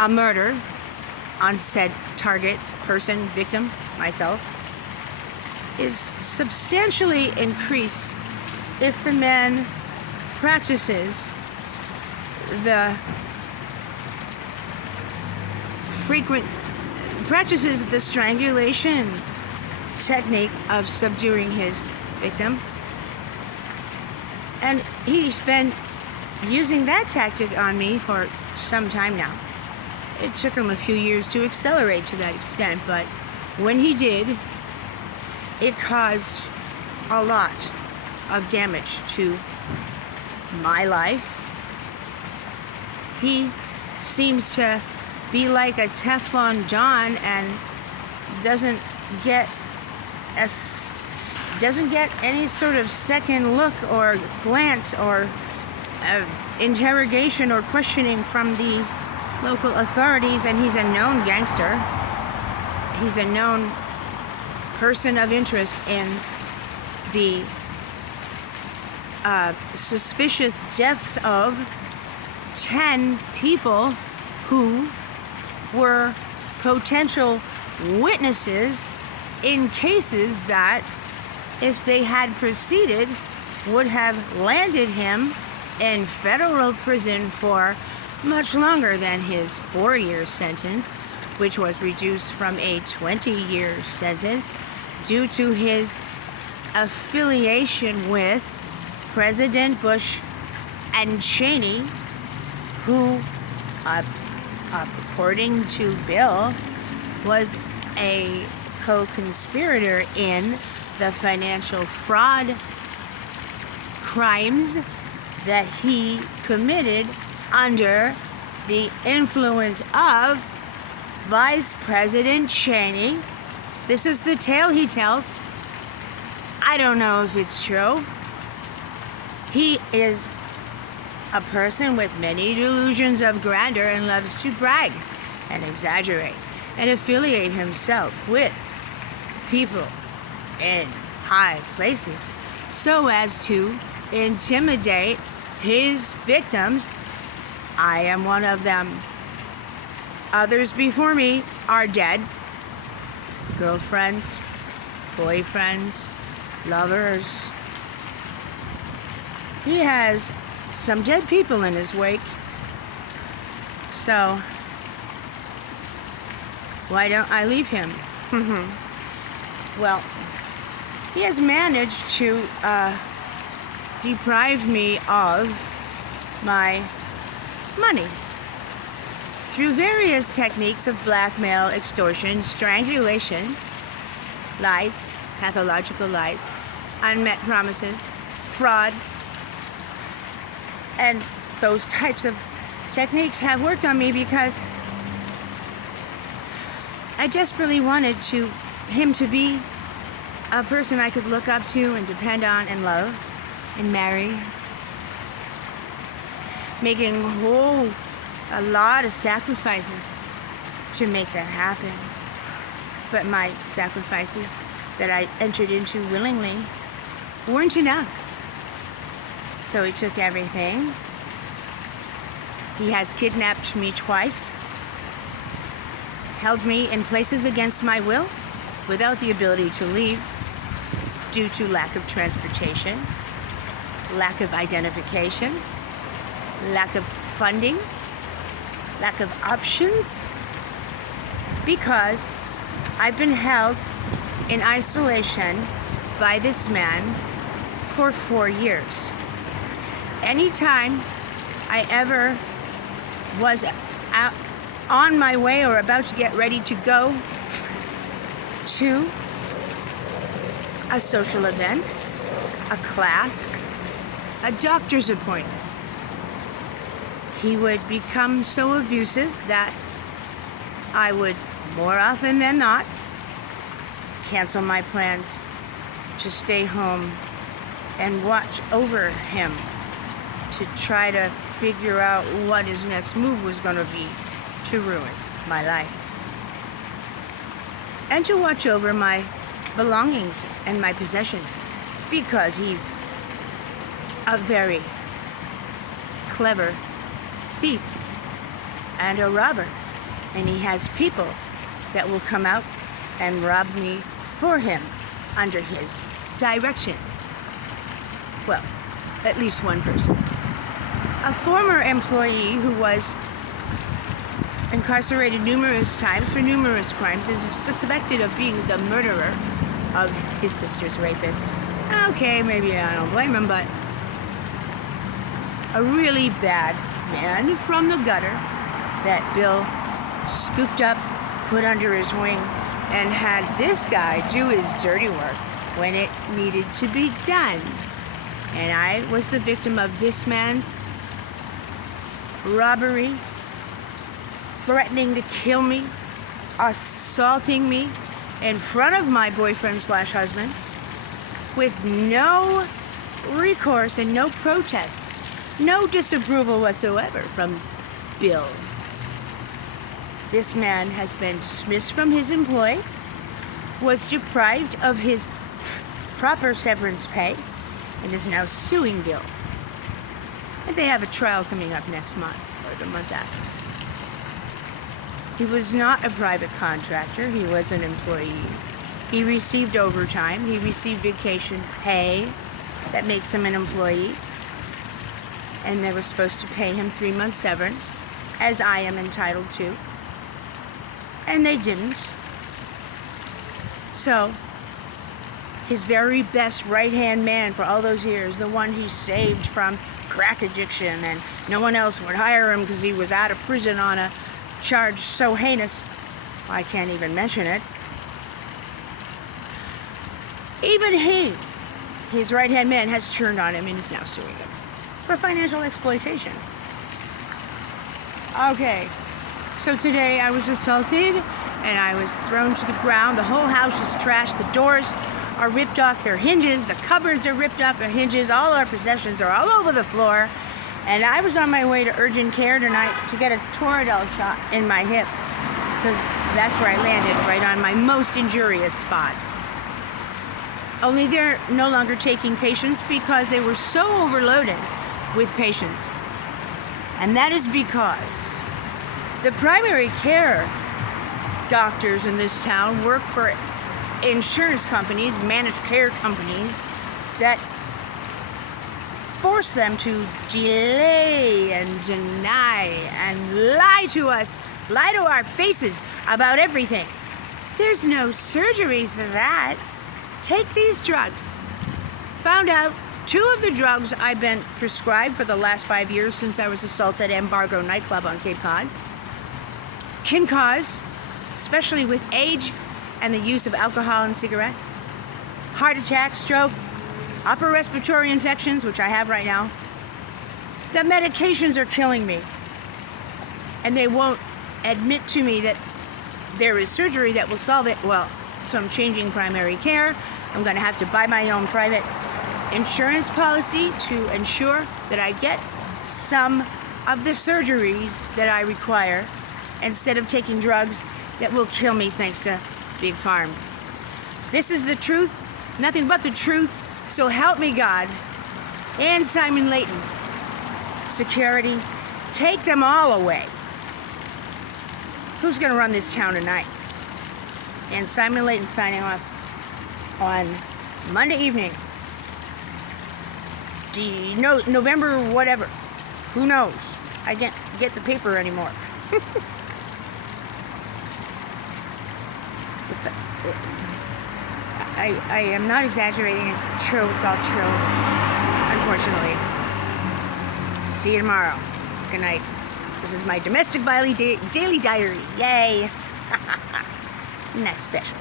a murder on said target person, victim, myself, is substantially increased if the man practices the strangulation technique of subduing his victim. And he's been using that tactic on me for some time now. It took him a few years to accelerate to that extent, but when he did, it caused a lot of damage to my life. He seems to be like a Teflon Don and doesn't get any sort of second look or glance or interrogation or questioning from the local authorities, and he's a known gangster. He's a known person of interest in the suspicious deaths of 10 people who were potential witnesses in cases that, if they had proceeded, would have landed him in federal prison for much longer than his 4-year sentence, which was reduced from a 20-year sentence due to his affiliation with President Bush and Cheney, who, according to Bill, was a co-conspirator in the financial fraud crimes that he committed under the influence of Vice President Cheney. This is the tale he tells. I don't know if it's true. He is a person with many delusions of grandeur and loves to brag and exaggerate and affiliate himself with people in high places so as to intimidate his victims. I am one of them. Others before me are dead. Girlfriends, boyfriends, lovers. He has some dead people in his wake. So, why don't I leave him? Well, he has managed to deprive me of my money through various techniques of blackmail, extortion, strangulation, lies, pathological lies, unmet promises, fraud, and those types of techniques have worked on me because I desperately wanted him to be a person I could look up to and depend on and love and marry, making a lot of sacrifices to make that happen. But my sacrifices that I entered into willingly weren't enough. So he took everything. He has kidnapped me twice, held me in places against my will without the ability to leave due to lack of transportation, lack of identification, lack of funding, lack of options, because I've been held in isolation by this man for 4 years. Anytime I ever was out on my way or about to get ready to go to a social event, a class, a doctor's appointment, he would become so abusive that I would, more often than not, cancel my plans to stay home and watch over him to try to figure out what his next move was going to be to ruin my life. And to watch over my belongings and my possessions, because he's a very clever thief and a robber. And he has people that will come out and rob me for him under his direction. Well, at least one person. A former employee who was incarcerated numerous times for numerous crimes is suspected of being the murderer of his sister's rapist. Okay, maybe I don't blame him, but a really bad man from the gutter that Bill scooped up, put under his wing, and had this guy do his dirty work when it needed to be done. And I was the victim of this man's robbery, threatening to kill me, assaulting me in front of my boyfriend/husband with no recourse and no protest, no disapproval whatsoever from Bill. This man has been dismissed from his employ, was deprived of his proper severance pay, and is now suing Bill. And they have a trial coming up next month, or the month after. He was not a private contractor, he was an employee. He received overtime, he received vacation pay that makes him an employee. And they were supposed to pay him 3 months severance, as I am entitled to. And they didn't. So, his very best right-hand man for all those years, the one he saved from crack addiction, and no one else would hire him because he was out of prison on a charge so heinous, I can't even mention it. Even he, his right-hand man, has turned on him and is now suing him for financial exploitation. Okay, so today I was assaulted and I was thrown to the ground. The whole house is trashed. The doors are ripped off their hinges. The cupboards are ripped off their hinges. All our possessions are all over the floor. And I was on my way to urgent care tonight to get a Toradol shot in my hip, because that's where I landed, right on my most injurious spot. Only they're no longer taking patients because they were so overloaded with patients. And that is because the primary care doctors in this town work for insurance companies, managed care companies, that force them to delay and deny and lie to us, lie to our faces about everything. There's no surgery for that. Take these drugs. Found out 2 of the drugs I've been prescribed for the last 5 years since I was assaulted at Embargo nightclub on Cape Cod can cause, especially with age and the use of alcohol and cigarettes, heart attack, stroke, upper respiratory infections, which I have right now. The medications are killing me. And they won't admit to me that there is surgery that will solve it. Well, so I'm changing primary care. I'm going to have to buy my own private insurance policy to ensure that I get some of the surgeries that I require instead of taking drugs that will kill me thanks to Big Farm. This is the truth, nothing but the truth. So help me God and Simon Layton. Security, take them all away. Who's going to run this town tonight? And Simon Layton signing off on Monday evening. November whatever. Who knows? I can't get the paper anymore. I am not exaggerating. It's true. It's all true. Unfortunately. See you tomorrow. Good night. This is my domestic violence daily diary. Yay. Not special.